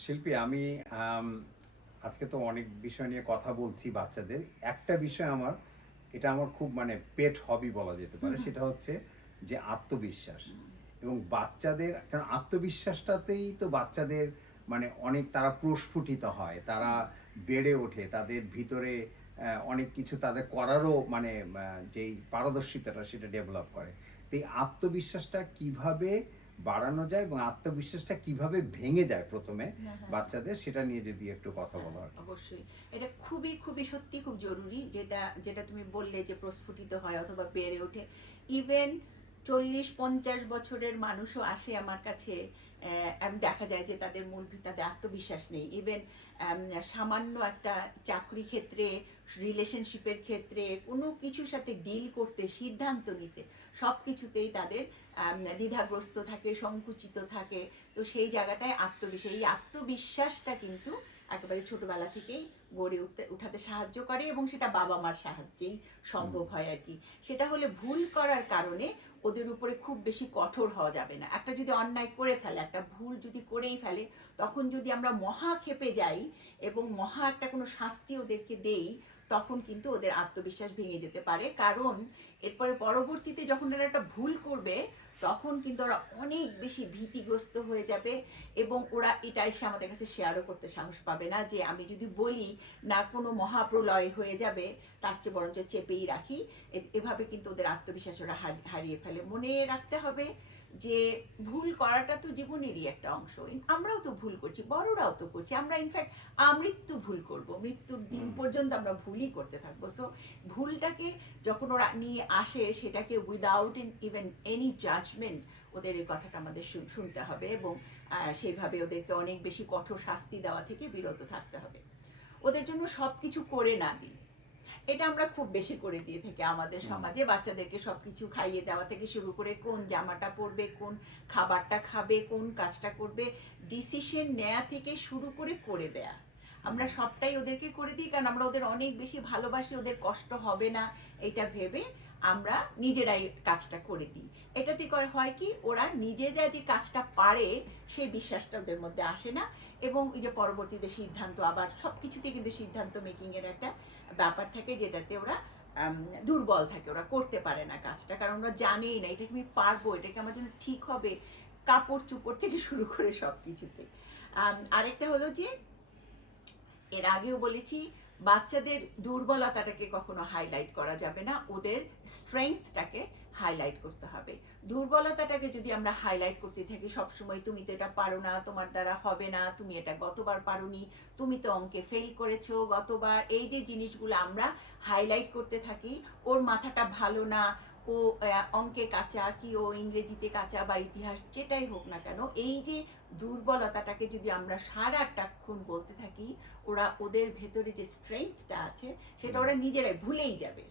শিল্পী আমি আম, আজকে তো অনেক বিষয় নিয়ে কথা বলছি বাচ্চাদের। একটা বিষয় এটা আমার খুব মানে পেট হবি বলা যেতে হুম পারে, হুম সেটা হচ্ছে যে আত্মবিশ্বাস। এবং বাচ্চাদের, কারণ আত্মবিশ্বাসটাতেই তো বাচ্চাদের মানে অনেক তারা প্রস্ফুটিত হয়, তারা বেড়ে ওঠে, তাদের ভিতরে অনেক কিছু তাদের করারও মানে যেই পারদর্শিতাটা সেটা ডেভেলপ করে। তো এই আত্মবিশ্বাসটা কিভাবে বাড়ানো যায় এবং আত্মবিশ্বাসটা কিভাবে ভেঙে যায় প্রথমে হ্যাঁ হ্যাঁ বাচ্চাদের, সেটা নিয়ে যদি একটু কথা হ্যাঁ, বলা হয়। অবশ্যই। এটা খুবই খুবই সত্যি খুব জরুরি, যেটা যেটা তুমি বললে যে প্রস্ফুটিত হয় অথবা বেড়ে ওঠে। ইভেন 40-50 বছরের মানুষও আসে আমার কাছে, দেখা যায় যে তাদের তাদের আত্মবিশ্বাস নেই। ইভেন সামান্য একটা চাকরি ক্ষেত্রে, রিলেশনশিপের ক্ষেত্রে, কোনো কিছুর সাথে ডিল করতে, সিদ্ধান্ত নিতে, সব কিছুতেই তাদের দ্বিধাগ্রস্ত থাকে, সংকুচিত থাকে। তো সেই জায়গাটায় এই আত্মবিশ্বাসটা কিন্তু একেবারে ছোটবেলা থেকেই গড়ে উঠাতে সাহায্য করে, এবং সেটা বাবা মার সাহায্যেই হুম। সম্ভব হয় আর কি। সেটা হলে ভুল করার কারণে ওদের উপরে খুব বেশি কঠোর হওয়া যাবে না। একটা যদি অন্যায় করে ফেলে, একটা ভুল যদি করেই ফেলে, তখন যদি আমরা মহা ক্ষেপে যাই এবং মহা একটা কোনো শাস্তি ওদেরকে দেই, তখন কিন্তু ওদের আত্মবিশ্বাস ভেঙে যেতে পারে। কারণ এরপরে পরবর্তীতে যখন এরা একটা ভুল করবে, তখন কিন্তু ওরা অনেক বেশি ভীতিগ্রস্ত হয়ে যাবে, এবং ওরা এটা এসে আমাদের কাছে শেয়ারও করতে সাহস পাবে না, যে আমি যদি বলি না কোনো মহাপ্রলয় হয়ে যাবে, তার চেয়ে বরঞ্চ চেপেই রাখি। এভাবে কিন্তু ওদের আত্মবিশ্বাস ওরা হারিয়ে ফেলে। মনে রাখতে হবে যে ভুল করাটা তো জীবনেরই একটা অংশ। আমরাও তো ভুল করছি, বড়রাও তো করছি। আমরা ইনফ্যাক্ট আমৃত্যু ভুল করব, মৃত্যুর দিন হুম। পর্যন্ত আমরা ভুলই করতে থাকবো। সো ভুলটাকে যখন ওরা নিয়ে আসে, সেটাকে উইদাউট ইভেন এনি জাজমেন্ট ওদের এই কথাটা আমাদের শুনতে হবে, এবং সেইভাবে ওদেরকে অনেক বেশি কঠোর শাস্তি দেওয়া থেকে বিরত থাকতে হবে। ওদের জন্য সব কিছু করে না দিই, এটা আমরা খুব বেশি করে দিয়ে থাকি আমাদের হুম। সমাজে। বাচ্চাদেরকে সবকিছু খাইয়ে দেওয়া থেকে শুরু করে কোন জামাটা পরবে, কোন খাবারটা খাবে, কোন কাজটা করবে, ডিসিশন নেয়া থেকে শুরু করে করে দেয়া, আমরা হুম। সবটাই ওদেরকে করে দিই। কারণ আমরা ওদের অনেক বেশি ভালোবাসি, ওদের কষ্ট হবে না এটা ভেবে আমরা নিজেরাই কাজটা করে দিই। এটাতে করে হয় কি, ওরা নিজেরা যে কাজটা পারে সেই বিশ্বাসটা ওদের মধ্যে আসে না, এবং এই যে পরবর্তীতে সিদ্ধান্ত, আবার সব কিছুতে কিন্তু সিদ্ধান্ত মেকিং এর একটা ব্যাপার থাকে, যেটাতে ওরা দুর্বল থাকে, ওরা করতে পারে না কাজটা, কারণ ওরা জানেই না এটা কি আমি পারবো, এটা কি আমার জন্য ঠিক হবে, কাপড় চুপড় থেকে শুরু করে সব কিছুতে। আরেকটা হলো যে, এর আগেও বলেছি, বাচ্চাদের দুর্বলতাটাকে কখনো হাইলাইট করা যাবে না, ওদের স্ট্রেংথটাকে হাইলাইট করতে হবে। দুর্বলতাটাকে যদি আমরা হাইলাইট করতে থাকি সবসময়, তুমি তো এটা পারো না, তোমার দ্বারা হবে না, তুমি এটা গতবার পারোনি, তুমি তো অঙ্কে ফেল করেছো গতবার, এই যে জিনিসগুলো আমরা হাইলাইট করতে থাকি, ওর মাথাটা ভালো না, ও অঙ্কে কাঁচা, কি ও ইংরেজিতে কাঁচা, বা ইতিহাস যেটাই হোক না কেন, এই যে দুর্বলতাটাকে যদি আমরা সারাটাক্ষণ বলতে থাকি, ওরা ওদের ভেতরে যে স্ট্রেংথটা আছে সেটা হুম। ওরা নিজেরাই ভুলেই যাবে।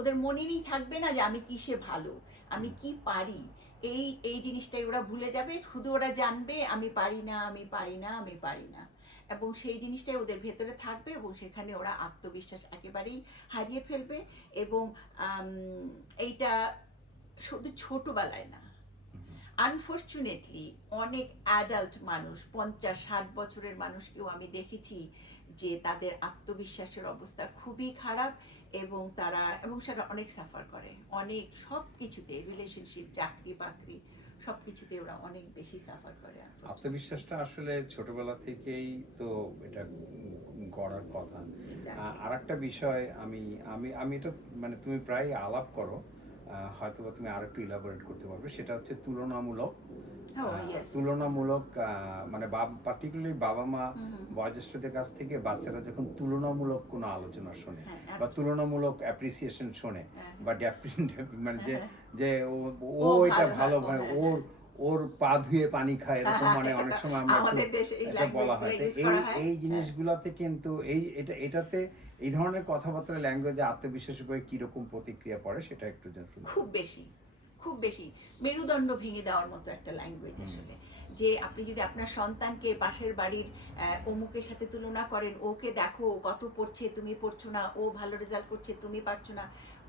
ওদের মনেরই থাকবে না যে আমি কিসে ভালো, আমি হুম। কি পারি। এই এই জিনিসটাই ওরা ভুলে যাবে। শুধু ওরা জানবে আমি পারি না, আমি পারি না, আমি পারি না, এবং সেই জিনিসটাই ওদের ভেতরে থাকবে, এবং সেখানে ওরা আত্মবিশ্বাস একেবারেই হারিয়ে ফেলবে। এবং এইটা শুধু ছোটবেলায় না, হুম। আনফর্চুনেটলি অনেক অ্যাডাল্ট মানুষ, 50-60 বছরের মানুষকেও আমি দেখেছি যে তাদের আত্মবিশ্বাসের অবস্থা খুবই খারাপ, এবং সেটা অনেক সাফার করে, অনেক সব কিছুতে, রিলেশনশিপ, চাকরি বাকরি, সব কিছুতে ওরা অনেক বেশি সাফার করে আনফর্চুনেটলি। আত্মবিশ্বাসটা আসলে ছোটবেলা থেকেই তো এটা গড়ার কথা। এক্স্যাক্টলি। আর একটা বিষয় আমি আমি আমি এটা মানে তুমি প্রায় আলাপ করো, হয়তো বা তুমি আরেকটু ইলাবোরেট করতে পারবে, সেটা হচ্ছে তুলনামূলক। ও ইয়েস। তুলনামূলক মানে পার্টিকুলারলি বাবা মা হুম হুম। বয়োজ্যেষ্ঠদের কাছ থেকে বাচ্চারা যখন তুলনামূলক কোনো আলোচনা শোনে হ্যাঁ বা তুলনামূলক অ্যাপ্রিসিয়েশন শোনে, হ্যাঁ বা মানে যে হ্যাঁ। যে ও ও ও এটা ভালো না, ভালো ও ভাই, হ্যাঁ ওর হ্যাঁ। ওর পা ধুয়ে পানি খায়, এরকম মানে এটা অনেক তো সময় আমরা একটু আমাদের দেশে এই এটা ল্যাঙ্গুয়েজ বলা গুলো হয়। তো ইউজ এই করা হয়। এই হ্যাঁ। জিনিসগুলাতে কিন্তু এটাতে এই ধরনের কথাবার্তা ল্যাঙ্গুয়েজে আত্মবিশ্বাসের উপরে কিরকম প্রতিক্রিয়া পড়ে সেটা একটু শুনতে খুব চাই। বেশি, খুব বেশি মেরুদণ্ড ভেঙে দেওয়ার মতো একটা ল্যাঙ্গুয়েজ হুম। আসলে। যে আপনি যদি আপনার সন্তানকে পাশের বাড়ির অমুকের সাথে তুলনা করেন, ওকে দেখো ও কত পড়ছে তুমি পড়ছো না, ও ভালো রেজাল্ট করছে তুমি পারছো না,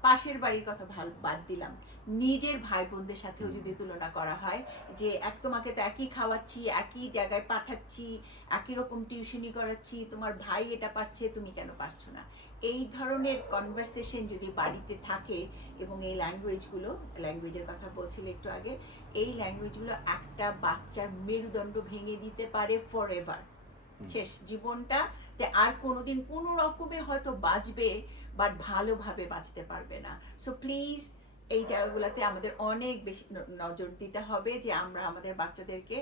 পাশের বাড়ির কথা বাদ দিলাম, নিজের ভাই বোনদের সাথেও যদি তুলনা করা হয় যে তোমাকে তো একই খাওয়াচ্ছি, একই জায়গায় পাঠাচ্ছি, একই রকম টিউশনি করাচ্ছি, তোমার ভাই এটা পারছে তুমি কেন পারছো না, এই ধরনের কনভারসেশন যদি বাড়িতে থাকে এবং এই ল্যাঙ্গুয়েজের কথা বলছিলে একটু আগে, এই ল্যাঙ্গুয়েজগুলো একটা বাচ্চার মেরুদণ্ড ভেঙে দিতে পারে ফর এভার, শেষ জীবনটা আর কোনোদিন কোনো রকমে হয়তো বাঁচবে, বাট ভালোভাবে বাঁচতে পারবে না। সো প্লিজ এই জায়গাগুলোতে আমাদের অনেক বেশি নজর দিতে হবে যে আমরা আমাদের বাচ্চাদেরকে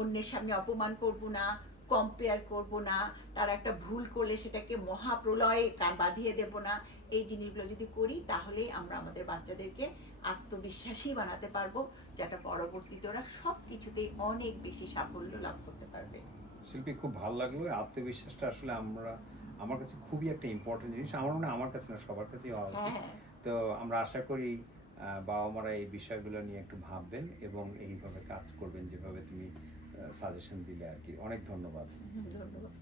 অন্যের সামনে অপমান করব না, কম্পেয়ার করব না, তারা একটা ভুল করলে সেটাকে মহাপ্রলয়ে বাঁধিয়ে দেব না। এই জিনিসগুলো যদি করি তাহলেই আমরা আমাদের বাচ্চাদেরকে আত্মবিশ্বাসী বানাতে পারবো, যেটা পরবর্তীতে ওরা সব কিছুতেই অনেক বেশি সাফল্য লাভ করতে পারবে। শিল্পী, খুব ভালো লাগলো। আত্মবিশ্বাসটা আসলে আমার কাছে খুবই একটা ইম্পর্টেন্ট জিনিস। আমার মনে হয় আমার কাছে না, সবার কাছেই হওয়া উচিত। তো আমরা আশা করি বাবা মারা এই বিষয়গুলো নিয়ে একটু ভাববেন এবং এইভাবে কাজ করবেন যেভাবে তুমি সাজেশন দিলে আর কি। অনেক ধন্যবাদ। ধন্যবাদ।